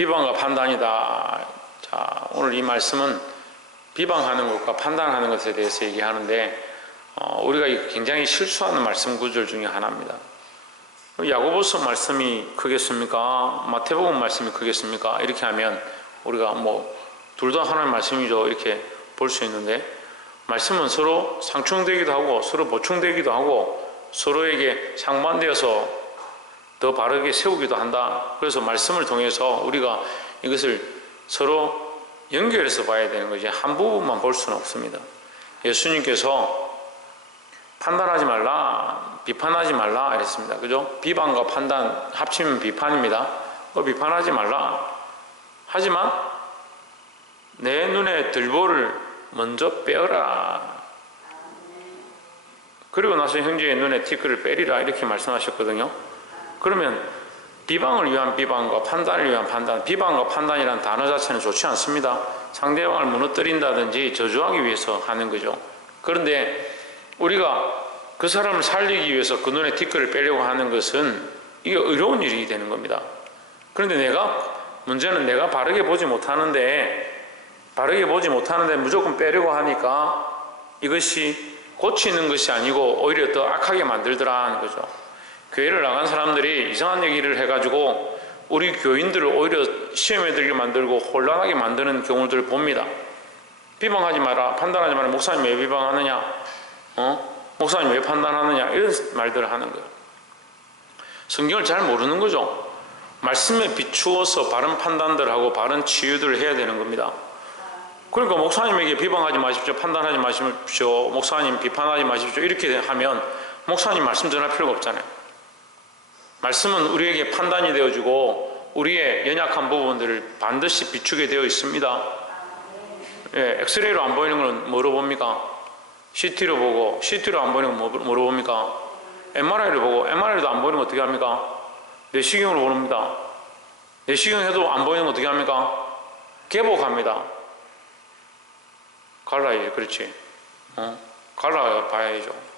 비방과 판단이다. 자, 오늘 이 말씀은 비방하는 것과 판단하는 것에 대해서 얘기하는데 우리가 굉장히 실수하는 말씀 구절 중에 하나입니다. 야고보서 말씀이 크겠습니까? 마태복음 말씀이 크겠습니까? 이렇게 하면 우리가 둘 다 하나의 말씀이죠, 이렇게 볼 수 있는데, 말씀은 서로 상충되기도 하고 서로 보충되기도 하고 서로에게 상반되어서 더 바르게 세우기도 한다. 그래서 말씀을 통해서 우리가 이것을 서로 연결해서 봐야 되는 거지 한 부분만 볼 수는 없습니다. 예수님께서 판단하지 말라, 비판하지 말라 이랬습니다. 그죠? 비방과 판단 합치면 비판입니다. 비판하지 말라. 하지만 내 눈에 들보를 먼저 빼어라. 그리고 나서 형제의 눈에 티끌을 빼리라 이렇게 말씀하셨거든요. 그러면 비방을 위한 비방과 판단을 위한 판단, 비방과 판단이라는 단어 자체는 좋지 않습니다. 상대방을 무너뜨린다든지 저주하기 위해서 하는 거죠. 그런데 우리가 그 사람을 살리기 위해서 그 눈에 티끌을 빼려고 하는 것은 이게 어려운 일이 되는 겁니다. 그런데 문제는 내가 바르게 보지 못하는데 무조건 빼려고 하니까 이것이 고치는 것이 아니고 오히려 더 악하게 만들더라 하는 거죠. 교회를 나간 사람들이 이상한 얘기를 해가지고 우리 교인들을 오히려 시험에 들게 만들고 혼란하게 만드는 경우들을 봅니다. 비방하지 마라, 판단하지 마라. 목사님 왜 비방하느냐? 목사님 왜 판단하느냐? 이런 말들을 하는 거예요. 성경을 잘 모르는 거죠. 말씀에 비추어서 바른 판단들을 하고 바른 치유들을 해야 되는 겁니다. 그러니까 목사님에게 비방하지 마십시오, 판단하지 마십시오, 목사님 비판하지 마십시오 이렇게 하면 목사님 말씀 전할 필요가 없잖아요. 말씀은 우리에게 판단이 되어주고 우리의 연약한 부분들을 반드시 비추게 되어 있습니다. 예, 엑스레이로 안 보이는 건 뭐로 봅니까? CT로 보고, CT로 안 보이는 건 뭐로 봅니까? MRI를 보고, MRI도 안 보이는 건 어떻게 합니까? 내시경으로 봅니다. 내시경 해도 안 보이는 건 어떻게 합니까? 개복합니다. 갈라야지, 그렇지? 갈라봐야죠.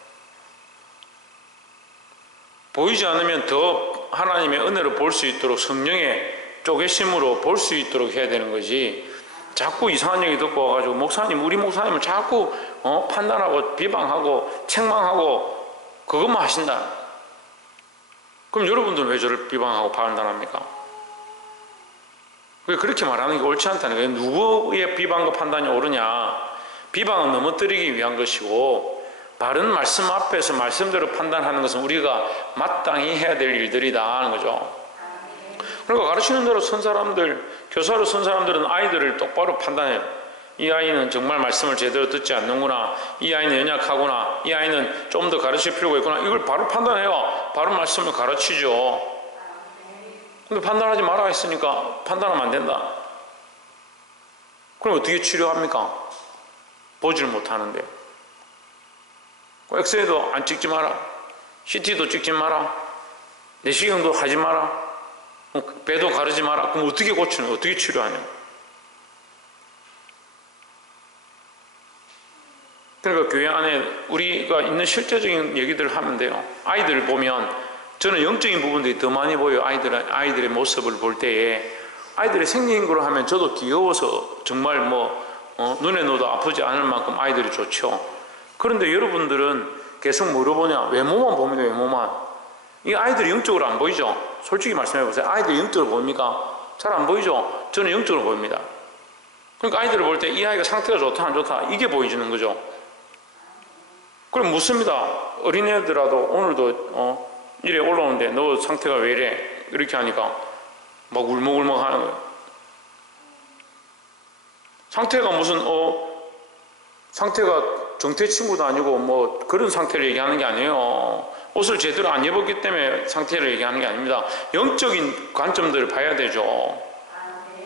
보이지 않으면 더 하나님의 은혜를 볼 수 있도록 성령의 쪼개심으로 볼 수 있도록 해야 되는 거지. 자꾸 이상한 얘기 듣고 와가지고 우리 목사님은 자꾸 판단하고 비방하고 책망하고 그것만 하신다. 그럼 여러분들은 왜 저를 비방하고 판단합니까? 왜 그렇게 말하는 게 옳지 않다는 거예요. 누구의 비방과 판단이 옳으냐? 비방은 넘어뜨리기 위한 것이고 바른 말씀 앞에서 말씀대로 판단하는 것은 우리가 마땅히 해야 될 일들이다 하는 거죠. 그러니까 가르치는 대로 선 사람들, 교사로 선 사람들은 아이들을 똑바로 판단해요. 이 아이는 정말 말씀을 제대로 듣지 않는구나, 이 아이는 연약하구나, 이 아이는 좀 더 가르칠 필요가 있구나, 이걸 바로 판단해요. 바른 말씀을 가르치죠. 근데 판단하지 말아 했으니까 판단하면 안 된다. 그럼 어떻게 치료합니까? 보지를 못하는데. 엑스레이도 안 찍지 마라, CT도 찍지 마라, 내시경도 하지 마라, 배도 가르지 마라. 그럼 어떻게 고치는 거야? 어떻게 치료하냐? 그러니까 교회 안에 우리가 있는 실제적인 얘기들을 하면 돼요. 아이들을 보면 저는 영적인 부분들이 더 많이 보여요. 아이들의 모습을 볼 때에 아이들의 생긴 거로 하면 저도 귀여워서 정말 눈에 넣어도 아프지 않을 만큼 아이들이 좋죠. 그런데 여러분들은 계속 뭐로 보냐? 외모만 봅니다. 외모만. 이 아이들이 영적으로 안 보이죠? 솔직히 말씀해 보세요. 아이들이 영적으로 보입니까? 잘 안 보이죠? 저는 영적으로 보입니다. 그러니까 아이들을 볼 때 이 아이가 상태가 좋다 안 좋다 이게 보여지는 거죠. 그럼 묻습니다. 어린애들라도 오늘도 이래 올라오는데 너 상태가 왜 이래? 이렇게 하니까 막 울먹울먹 하는 거예요. 상태가 무슨 상태가 정태 친구도 아니고 그런 상태를 얘기하는 게 아니에요. 옷을 제대로 안 입었기 때문에 상태를 얘기하는 게 아닙니다. 영적인 관점들을 봐야 되죠.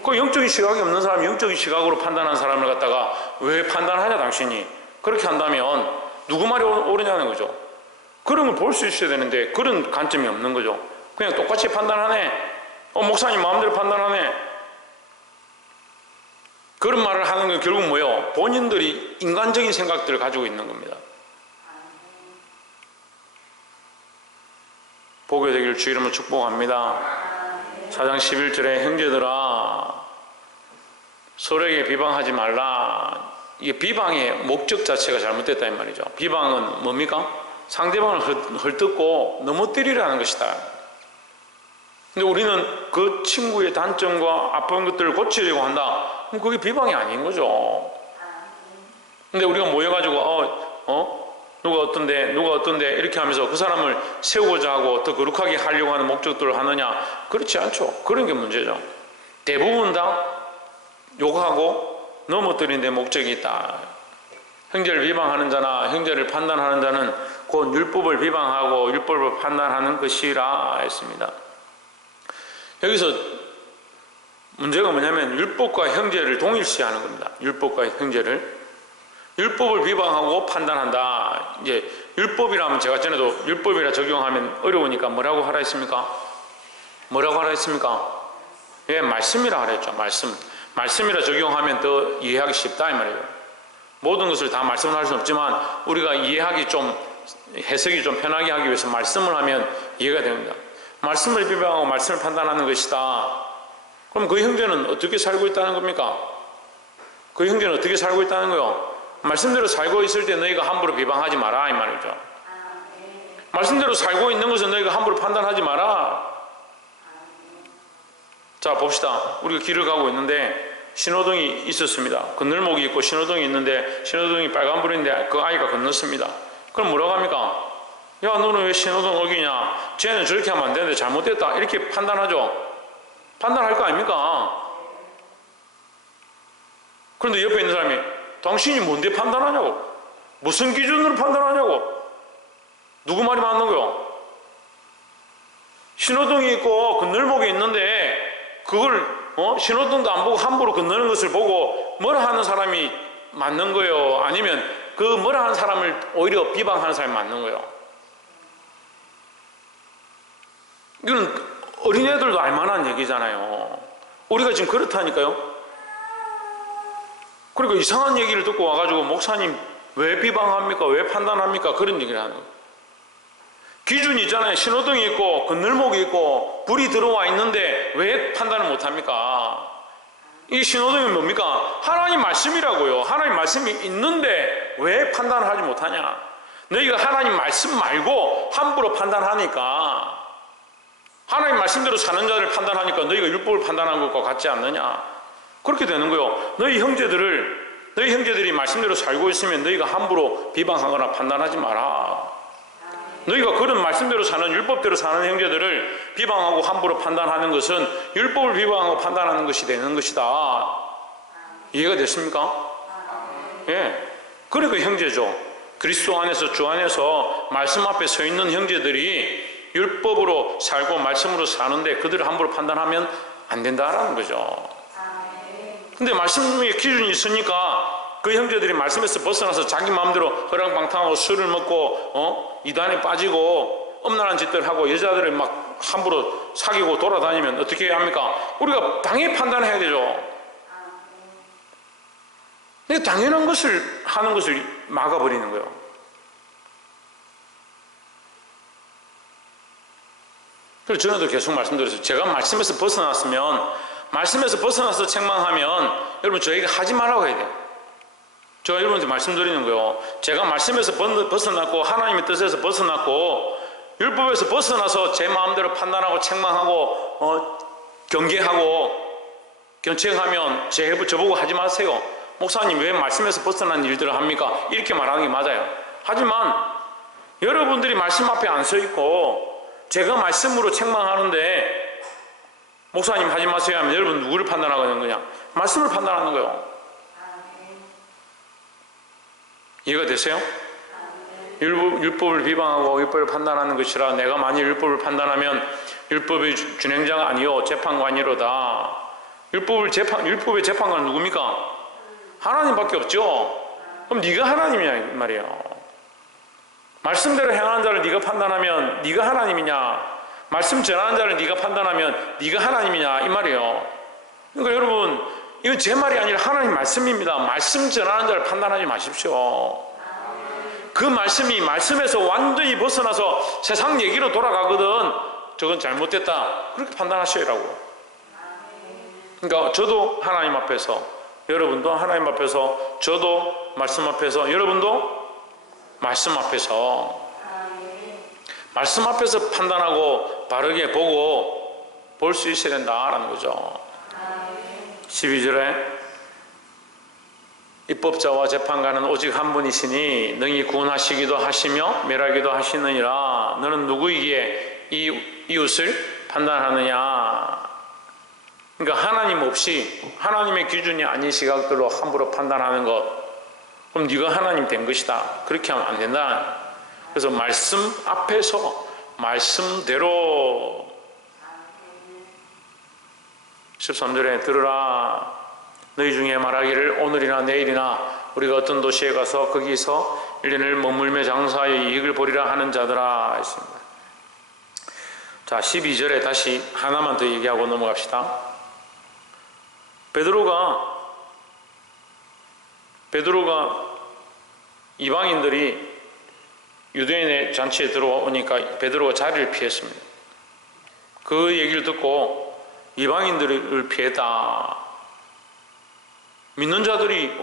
그 영적인 시각이 없는 사람이 영적인 시각으로 판단하는 사람을 갖다가 왜 판단하냐 당신이? 그렇게 한다면 누구 말이 옳으냐는 거죠. 그런 걸 볼 수 있어야 되는데 그런 관점이 없는 거죠. 그냥 똑같이 판단하네. 목사님 마음대로 판단하네. 그런 말을 하는 건 결국 뭐예요? 본인들이 인간적인 생각들을 가지고 있는 겁니다. 보게 되기를 주 이름으로 축복합니다. 4장 11절에 형제들아 서로에게 비방하지 말라. 이게 비방의 목적 자체가 잘못됐다 이 말이죠. 비방은 뭡니까? 상대방을 헐뜯고 넘어뜨리라는 것이다. 근데 우리는 그 친구의 단점과 아픈 것들을 고치려고 한다. 그럼 그게 비방이 아닌 거죠. 근데 우리가 모여가지고 누가 어떤데 이렇게 하면서 그 사람을 세우고자 하고 더 거룩하게 하려고 하는 목적들을 하느냐? 그렇지 않죠. 그런 게 문제죠. 대부분 다 욕하고 넘어뜨리는 데 목적이 있다. 형제를 비방하는 자나 형제를 판단하는 자는 곧 율법을 비방하고 율법을 판단하는 것이라 했습니다. 여기서 문제가 뭐냐면 율법과 형제를 동일시하는 겁니다. 율법과 형제를. 율법을 비방하고 판단한다. 이제 율법이라면 제가 전에도 율법이라 적용하면 어려우니까 뭐라고 하라 했습니까? 뭐라고 하라 했습니까? 예, 말씀이라 하라 했죠. 말씀이라 적용하면 더 이해하기 쉽다 이 말이에요. 모든 것을 다 말씀을 할 수는 없지만 우리가 이해하기 좀 해석이 좀 편하게 하기 위해서 말씀을 하면 이해가 됩니다. 말씀을 비방하고 말씀을 판단하는 것이다. 그럼 그 형제는 어떻게 살고 있다는 겁니까? 그 형제는 어떻게 살고 있다는 거요? 말씀대로 살고 있을 때 너희가 함부로 비방하지 마라 이 말이죠. 말씀대로 살고 있는 것은 너희가 함부로 판단하지 마라. 자 봅시다. 우리가 길을 가고 있는데 신호등이 있었습니다. 건널목이 있고 신호등이 있는데 신호등이 빨간불인데 그 아이가 건넜습니다. 그럼 뭐라고 합니까? 야 너는 왜 신호등 어기냐? 쟤는 저렇게 하면 안 되는데 잘못됐다 이렇게 판단하죠. 판단할 거 아닙니까? 그런데 옆에 있는 사람이 당신이 뭔데 판단하냐고, 무슨 기준으로 판단하냐고, 누구 말이 맞는 거요? 신호등이 있고 건널목이 있는데 그걸 신호등도 안 보고 함부로 건너는 것을 보고 뭐라 하는 사람이 맞는 거예요? 아니면 그 뭐라 하는 사람을 오히려 비방하는 사람이 맞는 거예요? 이건 어린애들도 알만한 얘기잖아요. 우리가 지금 그렇다니까요. 그러니까 이상한 얘기를 듣고 와가지고 목사님 왜 비방합니까? 왜 판단합니까? 그런 얘기를 하는 거예요. 기준이 있잖아요. 신호등이 있고 건널목이 있고 불이 들어와 있는데 왜 판단을 못합니까? 이 신호등이 뭡니까? 하나님 말씀이라고요. 하나님 말씀이 있는데 왜 판단을 하지 못하냐? 너희가 하나님 말씀 말고 함부로 판단하니까, 하나님 말씀대로 사는 자를 판단하니까 너희가 율법을 판단한 것과 같지 않느냐? 그렇게 되는 거요. 너희 형제들이 말씀대로 살고 있으면 너희가 함부로 비방하거나 판단하지 마라. 너희가 그런 말씀대로 사는 율법대로 사는 형제들을 비방하고 함부로 판단하는 것은 율법을 비방하고 판단하는 것이 되는 것이다. 이해가 됐습니까? 예. 그러니까 형제죠. 그리스도 안에서 주 안에서 말씀 앞에 서 있는 형제들이 율법으로 살고 말씀으로 사는데 그들을 함부로 판단하면 안 된다라는 거죠. 근데 말씀의 기준이 있으니까 그 형제들이 말씀에서 벗어나서 자기 마음대로 허랑방탕하고 술을 먹고 이단에 빠지고 엄란한 짓들을 하고 여자들을 막 함부로 사귀고 돌아다니면 어떻게 해야 합니까? 우리가 당연히 판단해야 되죠. 근데 당연한 것을 하는 것을 막아버리는 거예요. 그래서 전에도 계속 말씀드렸어요. 제가 말씀에서 벗어나서 책망하면 여러분 저에게 하지 말라고 해야 돼요. 제가 여러분한테 말씀드리는 거예요. 제가 말씀에서 벗어났고 하나님의 뜻에서 벗어났고 율법에서 벗어나서 제 마음대로 판단하고 책망하고 경계하고 견책하면 저보고 하지 마세요. 목사님 왜 말씀에서 벗어난 일들을 합니까? 이렇게 말하는 게 맞아요. 하지만 여러분들이 말씀 앞에 안 서 있고 제가 말씀으로 책망하는데 목사님 하지 마세요 하면 여러분 누구를 판단하는 거냐? 말씀을 판단하는 거예요. 이해가 되세요? 율법을 비방하고 율법을 판단하는 것이라 내가 만일 율법을 판단하면 율법의 준행자가 아니요 재판관이로다. 율법의 재판관은 누굽니까? 하나님밖에 없죠. 그럼 네가 하나님이냐 이 말이에요. 말씀대로 행하는 자를 네가 판단하면 네가 하나님이냐, 말씀 전하는 자를 네가 판단하면 네가 하나님이냐 이 말이에요. 그러니까 여러분 이건 제 말이 아니라 하나님 말씀입니다. 말씀 전하는 자를 판단하지 마십시오. 그 말씀이 말씀에서 완전히 벗어나서 세상 얘기로 돌아가거든 저건 잘못됐다 그렇게 판단하셔야라고. 그러니까 저도 하나님 앞에서, 여러분도 하나님 앞에서, 저도 말씀 앞에서, 여러분도 말씀 앞에서, 말씀 앞에서 판단하고 바르게 보고 볼 수 있어야 된다라는 거죠. 12절에 입법자와 재판관은 오직 한 분이시니 능히 구원하시기도 하시며 멸하기도 하시느니라. 너는 누구이기에 이 이웃을 판단하느냐. 그러니까 하나님 없이, 하나님의 기준이 아닌 시각들로 함부로 판단하는 것, 그럼 네가 하나님 된 것이다. 그렇게 하면 안 된다. 그래서 말씀 앞에서 말씀대로. 13절에 들으라. 너희 중에 말하기를 오늘이나 내일이나 우리가 어떤 도시에 가서 거기서 1년을 머물며 장사의 이익을 보리라 하는 자들아 했습니다. 자, 12절에 다시 하나만 더 얘기하고 넘어갑시다. 베드로가 이방인들이 유대인의 잔치에 들어오니까 베드로가 자리를 피했습니다. 그 얘기를 듣고 이방인들을 피했다. 믿는 자들이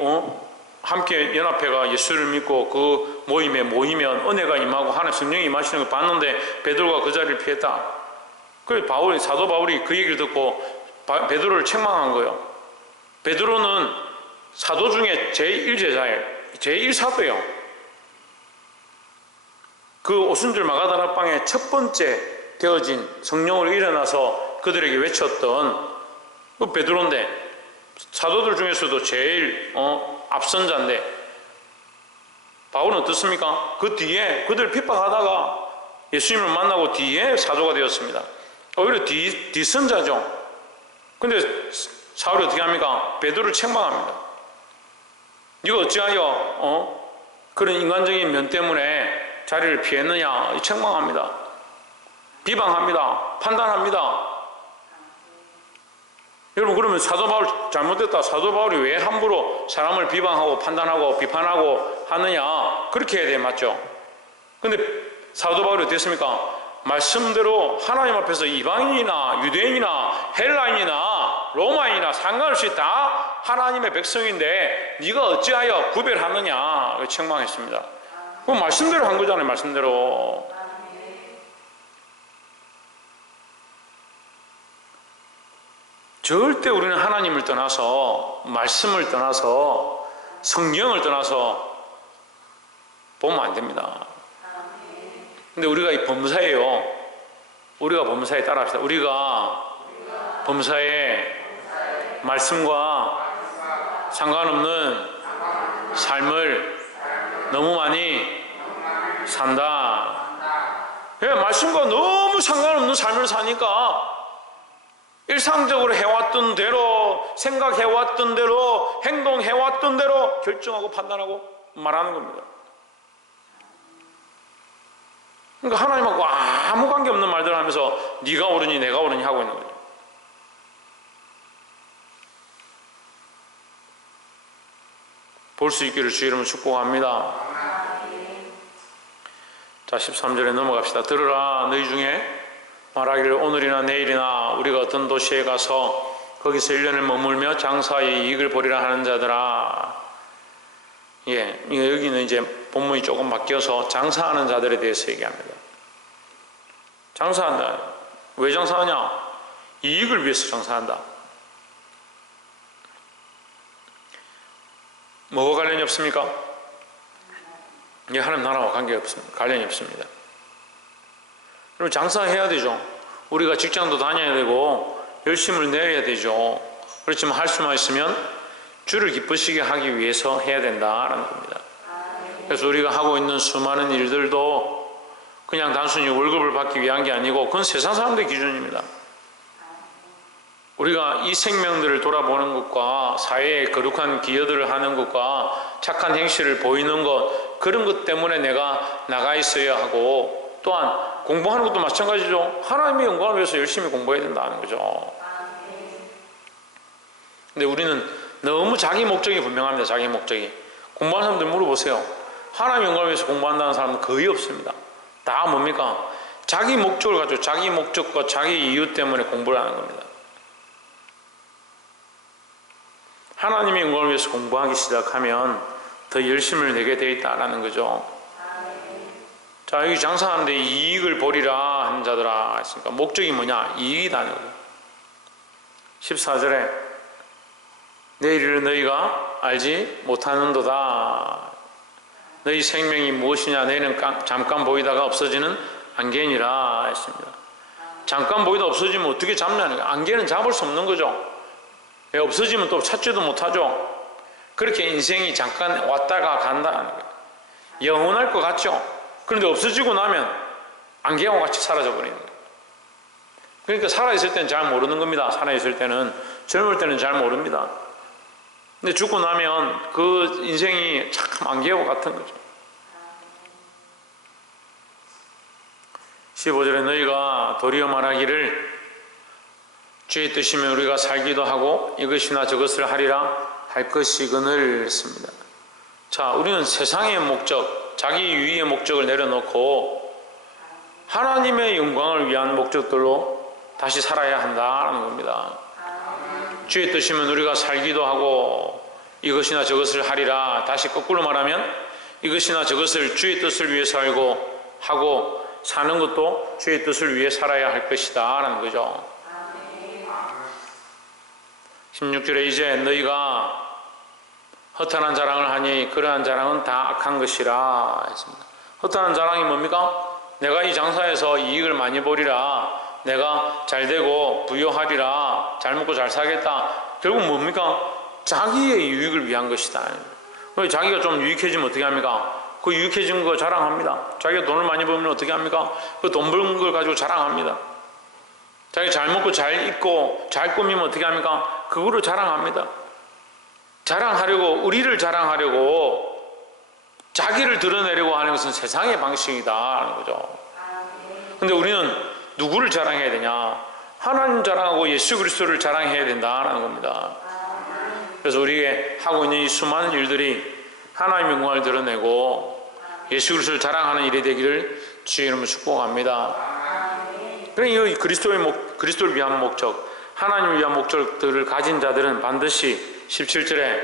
함께 연합회가 예수를 믿고 그 모임에 모이면 은혜가 임하고 하나님 성령이 임하시는 걸 봤는데 베드로가 그 자리를 피했다. 그래서 사도 바울이 그 얘기를 듣고 베드로를 책망한 거예요. 베드로는 사도 중에 제1제자예요. 제1사도예요. 그 오순절 마가다락방에 첫 번째 되어진 성령으로 일어나서 그들에게 외쳤던 그 베드로인데, 사도들 중에서도 제일 앞선자인데, 바울은 어떻습니까? 그 뒤에 그들 핍박하다가 예수님을 만나고 뒤에 사도가 되었습니다. 오히려 뒤선자죠. 근데 사울이 어떻게 합니까? 베드로를 책망합니다. 네가 어찌하여 그런 인간적인 면 때문에 자리를 피했느냐 책망합니다. 비방합니다. 판단합니다. 여러분, 그러면 사도 바울 잘못됐다. 사도 바울이 왜 함부로 사람을 비방하고 판단하고 비판하고 하느냐, 그렇게 해야 돼, 맞죠? 근데 사도 바울이 어땠습니까? 말씀대로 하나님 앞에서 이방인이나 유대인이나 헬라인이나 로마인이나 상관없이 다 하나님의 백성인데 네가 어찌하여 구별하느냐 책망했습니다. 그 말씀대로 한 거잖아요. 말씀대로. 절대 우리는 하나님을 떠나서, 말씀을 떠나서, 성경을 떠나서 보면 안 됩니다. 근데 우리가 이 범사예요. 우리가 범사에 따라합시다. 우리가 범사에 말씀과 상관없는 삶을 너무 많이 산다. 말씀과 너무 상관없는 삶을 사니까 일상적으로 해왔던 대로, 생각해왔던 대로, 행동해왔던 대로 결정하고 판단하고 말하는 겁니다. 그러니까 하나님하고 아무 관계없는 말들을 하면서 네가 옳으니 내가 옳으니 하고 있는 거죠. 볼 수 있기를 주 이름으로 축복합니다. 자, 13절에 넘어갑시다. 들으라. 너희 중에 말하기를 오늘이나 내일이나 우리가 어떤 도시에 가서 거기서 1년을 머물며 장사의 이익을 보리라 하는 자들아. 여기는 이제 본문이 조금 바뀌어서 장사하는 자들에 대해서 얘기합니다. 장사한다. 왜 장사하냐? 이익을 위해서 장사한다. 뭐가 관련이 없습니까? 하나님 나라와 관련이 없습니다. 그럼 장사해야 되죠. 우리가 직장도 다녀야 되고 열심을 내야 되죠. 그렇지만 할 수만 있으면 주를 기쁘시게 하기 위해서 해야 된다라는 겁니다. 그래서 우리가 하고 있는 수많은 일들도 그냥 단순히 월급을 받기 위한 게 아니고 그건 세상 사람들의 기준입니다. 우리가 이 생명들을 돌아보는 것과 사회에 거룩한 기여들을 하는 것과 착한 행실을 보이는 것, 그런 것 때문에 내가 나가 있어야 하고, 또한 공부하는 것도 마찬가지죠. 하나님의 영광을 위해서 열심히 공부해야 된다는 거죠. 근데 우리는 너무 자기 목적이 분명합니다. 자기 목적이. 공부하는 사람들 물어보세요. 하나님의 영광을 위해서 공부한다는 사람은 거의 없습니다. 다 뭡니까? 자기 목적을 가지고 자기 목적과 자기 이유 때문에 공부를 하는 겁니다. 하나님의 영광을 위해서 공부하기 시작하면 더 열심을 내게 되어 있다는 거죠. 자, 여기 장사하는데 이익을 보리라 하는 자들아 했으니까 목적이 뭐냐? 이익이다는 거예요. 14절에 내 일을 너희가 알지 못하는도다. 너희 생명이 무엇이냐? 너희는 잠깐 보이다가 없어지는 안개니라 했습니다. 잠깐 보이다 없어지면 어떻게 잡냐는 거예요. 안개는 잡을 수 없는 거죠. 없어지면 또 찾지도 못하죠. 그렇게 인생이 잠깐 왔다가 간다는 거예요. 영원할 것 같죠. 그런데 없어지고 나면 안개와 같이 사라져 버리는 거예요. 그러니까 살아있을 때는 잘 모르는 겁니다. 살아있을 때는. 젊을 때는 잘 모릅니다. 근데 죽고 나면 그 인생이 참 안개와 같은 거죠. 15절에 너희가 도리어 말하기를 주의 뜻이면 우리가 살기도 하고 이것이나 저것을 하리라 할 것이거늘 했습니다. 자, 우리는 세상의 목적, 자기 유의의 목적을 내려놓고 하나님의 영광을 위한 목적들로 다시 살아야 한다는 겁니다. 주의 뜻이면 우리가 살기도 하고 이것이나 저것을 하리라. 다시 거꾸로 말하면 이것이나 저것을 주의 뜻을 위해 살고 하고 사는 것도 주의 뜻을 위해 살아야 할 것이다 라는 거죠. 16절에 이제 너희가 허탄한 자랑을 하니 그러한 자랑은 다 악한 것이라 했습니다. 허탄한 자랑이 뭡니까? 내가 이 장사에서 이익을 많이 보리라, 내가 잘 되고 부유하리라, 잘 먹고 잘 살겠다. 결국 뭡니까? 자기의 유익을 위한 것이다. 자기가 좀 유익해지면 어떻게 합니까? 그 유익해진 거 자랑합니다. 자기가 돈을 많이 벌면 어떻게 합니까? 그 돈 버는 걸 가지고 자랑합니다. 자기 잘 먹고 잘 입고 잘 꾸미면 어떻게 합니까? 그거를 자랑합니다. 자랑하려고, 의리를 자랑하려고 자기를 드러내려고 하는 것은 세상의 방식이다 하는 거죠. 근데 우리는 누구를 자랑해야 되냐? 하나님 자랑하고 예수 그리스도를 자랑해야 된다는 겁니다. 그래서 우리에게 하고 있는 이 수많은 일들이 하나님의 영광을 드러내고 예수 그리스도를 자랑하는 일이 되기를 주의 이름으로 축복합니다. 그러니 그리스도를 위한 목적, 하나님을 위한 목적들을 가진 자들은 반드시 17절에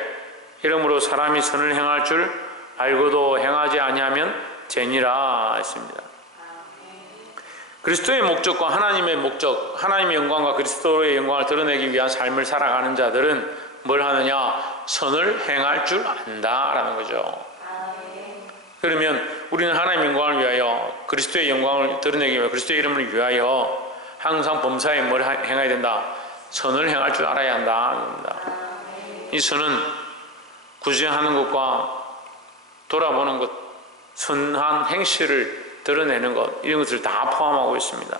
이러므로 사람이 선을 행할 줄 알고도 행하지 아니하면 죄니라 했습니다. 그리스도의 목적과 하나님의 목적, 하나님의 영광과 그리스도의 영광을 드러내기 위한 삶을 살아가는 자들은 뭘 하느냐? 선을 행할 줄 안다라는 거죠. 그러면 우리는 하나님의 영광을 위하여, 그리스도의 영광을 드러내기 위하여, 그리스도의 이름을 위하여 항상 범사에 뭘 행해야 된다? 선을 행할 줄 알아야 한다는 겁니다. 이 선은 구제하는 것과 돌아보는 것, 선한 행실을 드러내는 것, 이런 것을 다 포함하고 있습니다.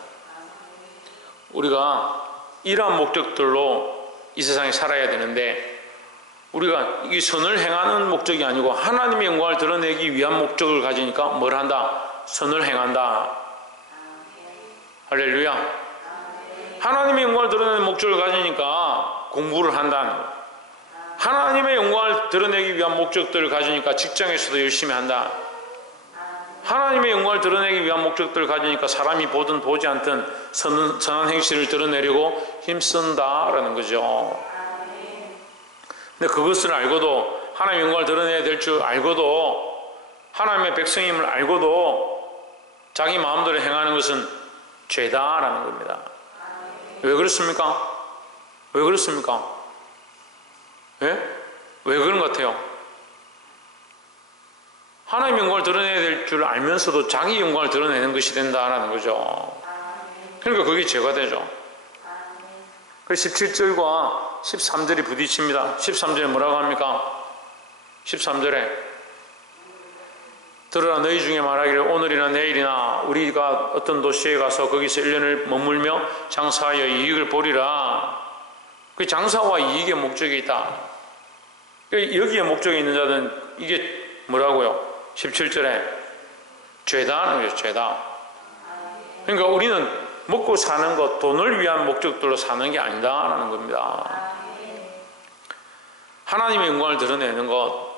우리가 이러한 목적들로 이 세상에 살아야 되는데, 우리가 이 선을 행하는 목적이 아니고 하나님의 영광을 드러내기 위한 목적을 가지니까 뭘 한다? 선을 행한다. 할렐루야. 하나님의 영광을 드러내는 목적을 가지니까 공부를 한다는 거예요. 하나님의 영광을 드러내기 위한 목적들을 가지니까 직장에서도 열심히 한다. 하나님의 영광을 드러내기 위한 목적들을 가지니까 사람이 보든 보지 않든 선한 행실을 드러내려고 힘쓴다라는 거죠. 근데 그것을 알고도, 하나님의 영광을 드러내야 될 줄 알고도, 하나님의 백성임을 알고도 자기 마음대로 행하는 것은 죄다라는 겁니다. 왜 그렇습니까? 왜 그렇습니까? 예? 왜 그런 것 같아요? 하나님의 영광을 드러내야 될 줄 알면서도 자기 영광을 드러내는 것이 된다라는 거죠. 그러니까 그게 죄가 되죠. 그래서 17절과 13절이 부딪힙니다. 13절에 뭐라고 합니까? 13절에 들으라, 너희 중에 말하기를 오늘이나 내일이나 우리가 어떤 도시에 가서 거기서 1년을 머물며 장사하여 이익을 보리라. 그 장사와 이익의 목적이 있다. 여기에 목적이 있는 자들은 이게 뭐라고요? 17절에 죄다는 거죠. 죄다. 그러니까 우리는 먹고 사는 것, 돈을 위한 목적들로 사는 게 아니다라는 겁니다. 하나님의 영광을 드러내는 것.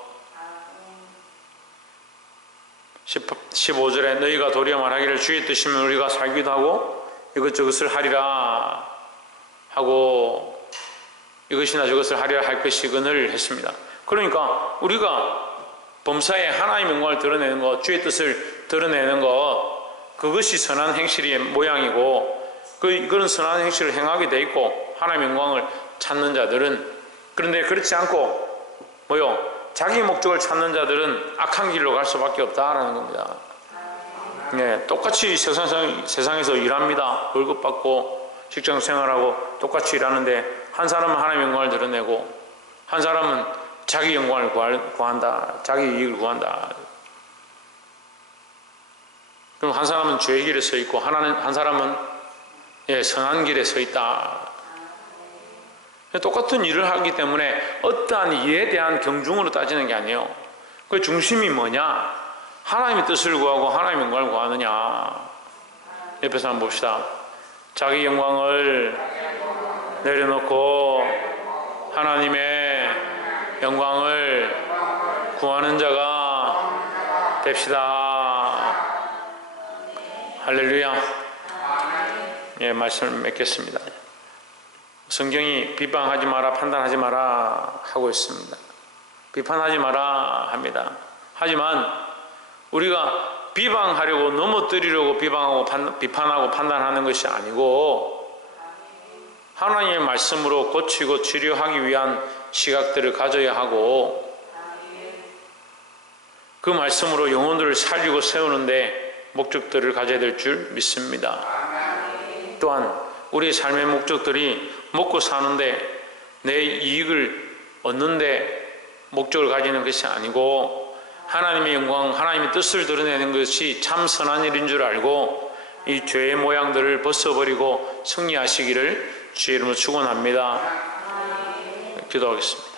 15절에 너희가 도리어 말하기를 주의 뜻이면 우리가 살기도 하고 이것저것을 하리라 하고 이것이나 저것을 하리라 할 것이거늘 했습니다. 그러니까 우리가 범사에 하나님의 영광을 드러내는 것, 주의 뜻을 드러내는 것, 그것이 선한 행실의 모양이고 그런 선한 행실을 행하게 돼 있고 하나님의 영광을 찾는 자들은, 그런데 그렇지 않고 자기 목적을 찾는 자들은 악한 길로 갈 수밖에 없다라는 겁니다. 네, 똑같이 세상에서 일합니다. 월급 받고 직장 생활하고 똑같이 일하는데 한 사람은 하나님의 영광을 드러내고 한 사람은 자기 영광을 구한다. 자기 이익을 구한다. 그럼 한 사람은 죄의 길에 서 있고 한 사람은 선한 길에 서 있다. 똑같은 일을 하기 때문에 어떠한 일에 대한 경중으로 따지는 게 아니에요. 그 중심이 뭐냐? 하나님의 뜻을 구하고 하나님의 영광을 구하느냐. 옆에서 한번 봅시다. 자기 영광을 내려놓고 하나님의 영광을 구하는 자가 됩시다. 할렐루야. 말씀을 맺겠습니다. 성경이 비방하지 마라, 판단하지 마라 하고 있습니다. 비판하지 마라 합니다. 하지만 우리가 비방하려고 넘어뜨리려고 비판하고 판단하는 것이 아니고 하나님의 말씀으로 고치고 치료하기 위한 시각들을 가져야 하고 그 말씀으로 영혼들을 살리고 세우는데 목적들을 가져야 될 줄 믿습니다. 또한 우리의 삶의 목적들이 먹고 사는데 내 이익을 얻는데 목적을 가지는 것이 아니고 하나님의 영광, 하나님의 뜻을 드러내는 것이 참 선한 일인 줄 알고 이 죄의 모양들을 벗어버리고 승리하시기를 주의 이름으로 축원합니다. 기도하겠습니다.